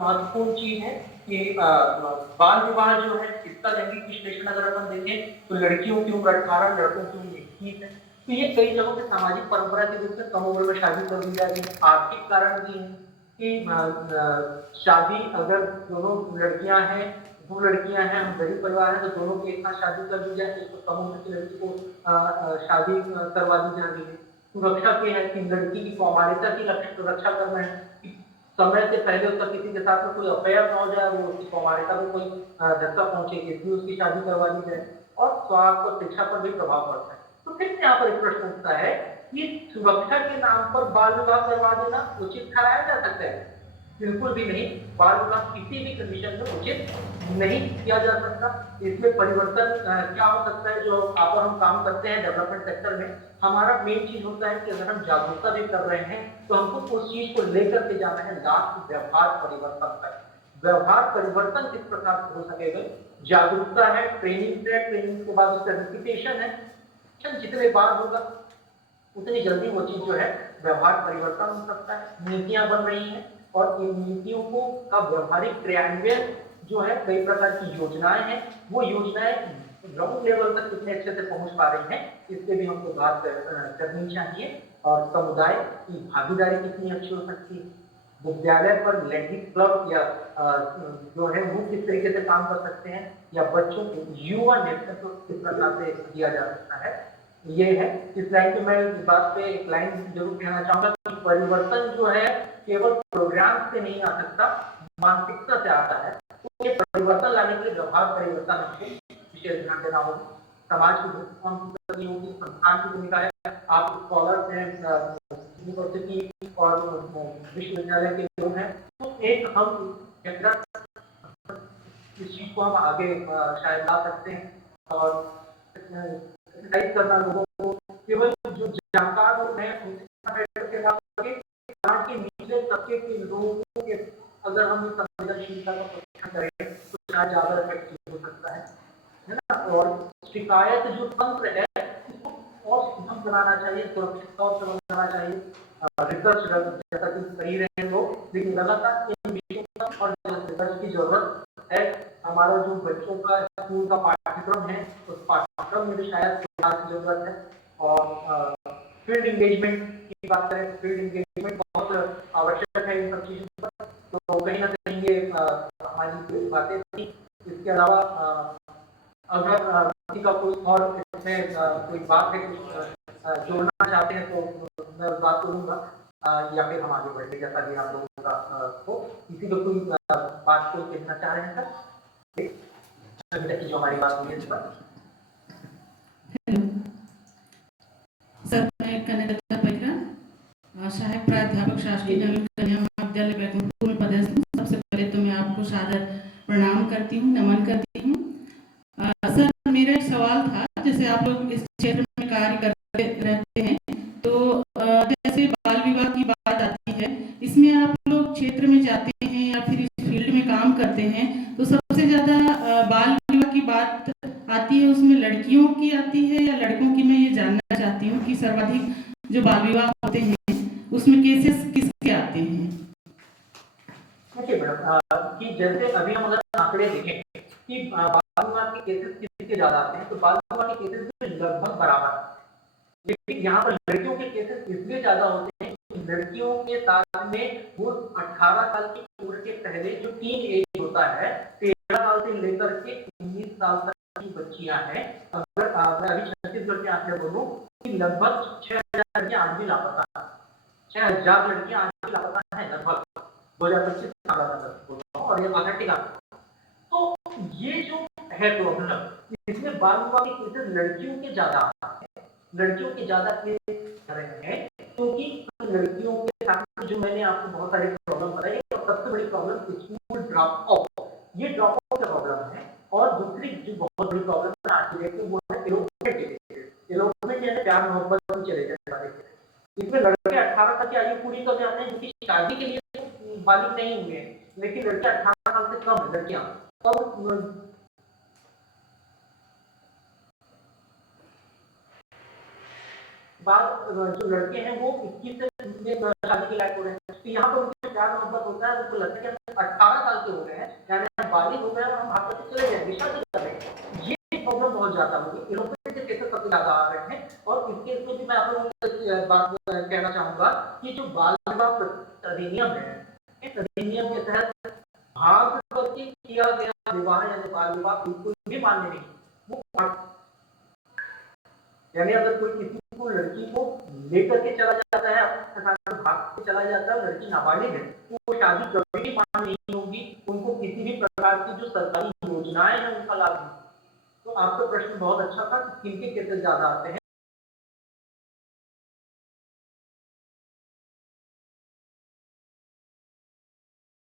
महत्वपूर्ण चीज है कि बाल विवाह जो है इसका लैंगिक विश्लेषण अगर अपन देखें तो लड़कियों की उम्र 18, लड़कों की उम्र 21 है। तो ये कई जगहों पे सामाजिक परंपरा के रूप में कम उम्र में शादी कर दी जा रही है। आर्थिक कारण भी है कि शादी अगर दोनों लड़कियां हैं, दो लड़कियां हैं, हम गरीब परिवार हैं, तो दोनों की एक साथ शादी कर दी जाए तो कम उम्र की लड़की को शादी करवा दी जा रही है। सुरक्षा के है कि लड़की की कौमार्यता की रक्षा करना है, समय से पहले उसका किसी के साथ में कोई अफेयर ना हो जाए, वो उसकी कौमार्यता में कोई धक्का पहुंचे, इसलिए उसकी शादी करवा दी जाए। और स्वास्थ्य और शिक्षा पर भी प्रभाव पड़ता है। तो फिर यहाँ पर एक प्रश्न उठता है कि सुरक्षा के नाम पर बाल विवाह करवा देना उचित ठहराया जा सकता है? बिल्कुल भी नहीं। बाल विवाह किसी भी कंडीशन में उचित नहीं किया जा सकता। इसमें परिवर्तन क्या हो सकता है, जो आप और हम काम करते हैं डेवलपमेंट सेक्टर में, हमारा मेन चीज होता है कि अगर हम जागरूकता भी कर रहे हैं तो हमको उस चीज को लेकर के जाना है लास्ट व्यवहार परिवर्तन तक। व्यवहार परिवर्तन किस प्रकार से हो सकेगा? जागरूकता है, ट्रेनिंग है, ट्रेनिंग के बाद उसका रिपीटेशन है, जितने बार होगा उतनी जल्दी वो चीज जो है व्यवहार परिवर्तन हो सकता है। नीतियां बन रही हैं और इन नीतियों को का व्यवहारिक क्रियान्वयन जो है, कई प्रकार की योजनाएं हैं, वो योजनाएं ग्राउंड लेवल तक कितने अच्छे से पहुंच पा रही हैं, इससे भी हमको बात करनी चाहिए। और समुदाय की भागीदारी कितनी अच्छी हो सकती है, विद्यालय पर लैंगिक क्लब या जो है वो किस तरीके से काम कर सकते हैं, या बच्चों को युवा नेतृत्व किस प्रकार से दिया जा सकता है, ये है। इस लाइन पे मैं इस बात पे एक लाइन जरूर कहना चाहूंगा कि परिवर्तन जो है केवल प्रोग्राम से नहीं आ सकता, मानसिकता से आता है। तो ये परिवर्तन लाने के लिए व्यवहार परिवर्तन हमको विशेष ध्यान देना होगा। समाज की भूमिका करनी होगी, संस्थान की भूमिका है। आप स्कॉलर्स हैं, यूनिवर्सिटी और विश्वविद्यालय के लोग हैं, तो एक हम इस चीज को हम आगे शायद ला सकते हैं। और करना लोगों को, केवल जो जानकार लोग हैं के निचले तबके के लोगों के अगर हम इस संवेदनशीलता का परीक्षण करें तो शायद ज्यादा इफेक्टिव हो सकता है ना। और शिकायत जो तंत्र है इसको और सुगम बनाना चाहिए, सुरक्षित तौर से बनाना चाहिए। रिसर्च जैसा कि कर ही रहे हैं लोग, लेकिन लगातार इन विषयों पर और रिसर्च की जरूरत है। हमारा जो बच्चों का स्कूल का पाठ्यक्रम है, उस पाठ्यक्रम में भी शायद सुधार की जरूरत है। और फील्ड इंगेजमेंट की बात करें, फील्ड इंगेजमेंट बहुत आवश्यक है इन सब चीजों पर। तो कहीं ना कहीं ये हमारी बातें थी। इसके अलावा अगर किसी का कोई और इसमें कोई बात है, कुछ जोड़ना चाहते हैं तो मैं उस बात को लूंगा, या फिर हम आगे बढ़े जैसा भी आप लोगों का हो। किसी को कोई बात को कहना चाह रहे हैं सर, अभी तक की जो हमारी बात हुई है इस पर। सर, मैं कन्या पैकरा, सहायक प्राध्यापक शासकीय नवीन कन्या महाविद्यालय बैकुंठपुर में पदस्थ हूँ। सबसे पहले तो मैं आपको सादर प्रणाम करती हूँ, नमन करती हूँ। सर, मेरा एक सवाल था, जैसे आप लोग इस क्षेत्र में कार्य करते रहते हैं, तो जैसे बाल विवाह की बात आती है, इसमें आप लोग क्षेत्र में जाते हैं या फिर इस फील्ड में काम करते हैं, तो सबसे ज्यादा बाल विवाह की बात आती है उसमें लड़कियों की आती है या लड़कों की? मैं ये जानना चाहती हूँ कि सर्वाधिक जो बाल विवाह होते हैं उसमें केसेस किसके आते हैं? देखिए मैडम, कि जैसे अभी हम अगर आंकड़े देखें कि बाल विवाह के केसेस किसके ज्यादा आते हैं, तो बाल विवाह के केसेस लगभग बराबर, लेकिन यहाँ पर लड़कियों के केसेस इसलिए ज्यादा होते हैं कि लड़कियों के साथ में वो 18 साल की उम्र के पहले जो टीन एज होता है, 13 साल से लेकर के 19 साल तक की बच्चियां हैं। अगर मैं अभी छत्तीसगढ़ के आंकड़े बोलूं कि लगभग 6000 लड़कियां आज भी लापता, 6000 लड़कियां आज भी लापता है लगभग 2025 और ये आर्टिकल। तो ये जो है प्रॉब्लम, इसमें बाल विवाह के केसेस लड़कियों के ज्यादा हैं, लड़कियों के ज्यादा केस रहे हैं, क्योंकि लड़कियों के साथ जो मैंने आपको बहुत सारी प्रॉब्लम बताई, और सबसे बड़ी प्रॉब्लम स्कूल ड्रॉप आउट, ये ड्रॉप आउट का प्रॉब्लम है। और दूसरी जो बहुत बड़ी प्रॉब्लम है आज की वो है एलोपमेंट, यानी प्यार मोहब्बत में चले जाने वाले। इसमें लड़के 18 तक की आयु पूरी कर जाते हैं, जो कि शादी के लिए बालिग नहीं हुए हैं, लेकिन लड़के 18 साल से कम लड़कियां, और जो लड़के हैं वो 21 से शादी के लायक हो रहे हैं। तो यहाँ पर उनके प्यार मोहब्बत होता है, उनको लगता है कि 18 कहना चाहूंगा कि जो बाल विवाह अधिनियम है, इस अधिनियम के तहत भाग करके किया गया विवाह यानी बाल विवाह बिल्कुल भी मान्य नहीं। वो यानी अगर कोई किसी को लड़की को लेकर के चला जाता है, अपने साथ भाग के चला जाता है, लड़की नाबालिग है, तो वो शादी कभी भी मान्य नहीं होगी, उनको किसी भी प्रकार की जो सरकारी योजनाएं हैं उनका लाभ नहीं। तो आपका प्रश्न बहुत अच्छा था, किनके केसेस ज्यादा आते हैं।